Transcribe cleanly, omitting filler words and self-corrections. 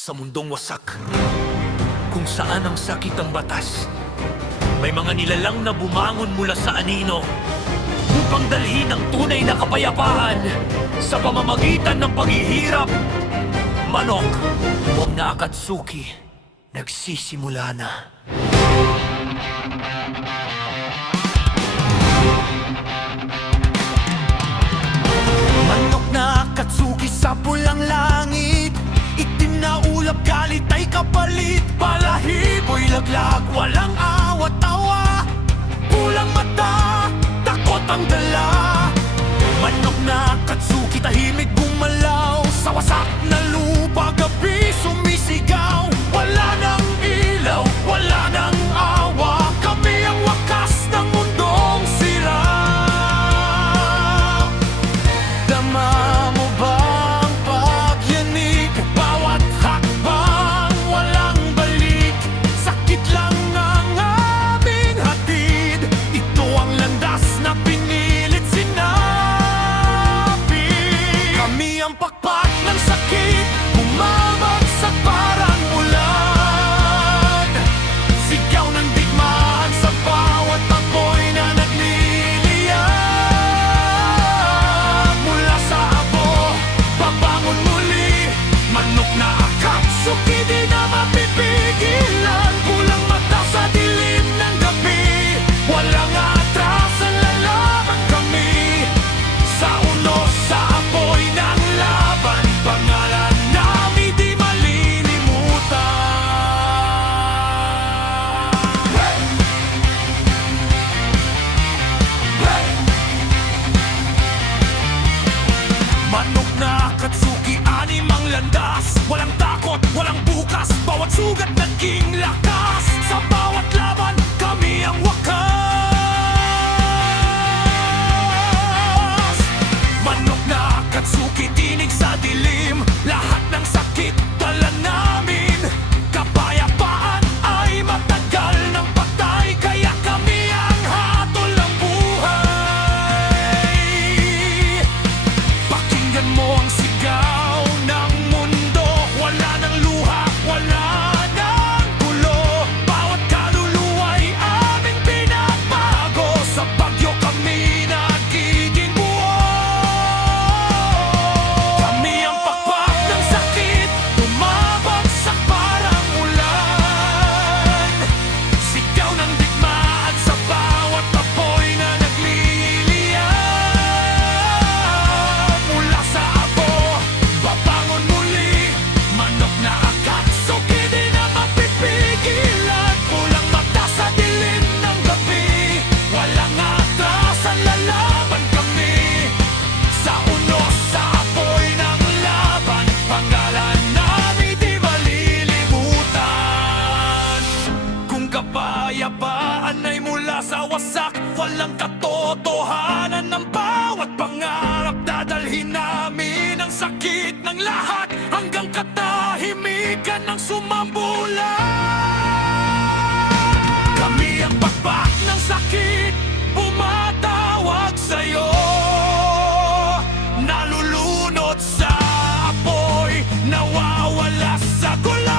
Sa mundong wasak, kung saan ang sakit ang batas, may mga nilalang na bumangon mula sa anino upang dalhin ang tunay na kapayapaan sa pamamagitan ng paghihirap. Manok, huwag na Akatsuki, nagsisimula na. Manok na Akatsuki sa pulang langit, itim na ulap, galit ay kapalit. Balahibo'y laglag, walang awat-awa, pulang mata, takot ang dala. Manok na Akatsuki, tahimik gumalaw sa wasak na lupa, gabi sumisigaw. Wala nang ilaw, wala nang awa, kami ang wakas ng mundong sira. Dama mo ba ang pagyanig? Bawat hakbang walang balik, sakit lang ang aming hatid. Ito ang landas na pinilit sinabi. Kami ang pakpak ng sakit, bumabagsak parang ulan. Sigaw ng digmaan sa bawat apoy na nagliliyab. Mula sa abo, babangon muli. Manok na Akatsuki, di na mapipigilan. Pulang mata sa dilim ng gabi, walang atrasan, lalaban kami. Sa unos, sa apoy ng laban, pangalan namin di malilimutan. Manok na Akatsuki, anim ang landas, walang takot, walang bukas, bawat sugat naging lakas. Sa bawat laban, kami ang wakas. Manok na Akatsuki, tinig sa dilim, lahat ng sakit dala namin. Kapayapaan ay matagal ng patay, kaya kami ang hatol ng buhay. Pakinggan mo ang sigaw ng mundo, wala nang luha, wala nang gulo. Bawat kaluluwa'y aming pinapago, sa bagyo kami nagiging buo. Kami ang pakpak ng sakit, tumabagsak parang ulan. Sigaw ng digmaan sa bawat apoy na nagliliyab. Mula sa abo, babangon muli. Manok na Akatsuki, di na mapipigilan. Pulang mata sa dilim ng gabi, walang atrasan, lalaban kami. Sa unos, sa apoy ng laban, pangalan namin di malilimutan. Kung kapayapaan ay mula sa wasak, walang katotohanan ng bawat pangarap, dadalhin namin ang sakit ng lahat hanggang katahimikan ng sumambulan. Kami ang pakpak ng sakit, bumatawag sa'yo. Nalulunod sa apoy, nawawala sa gulo.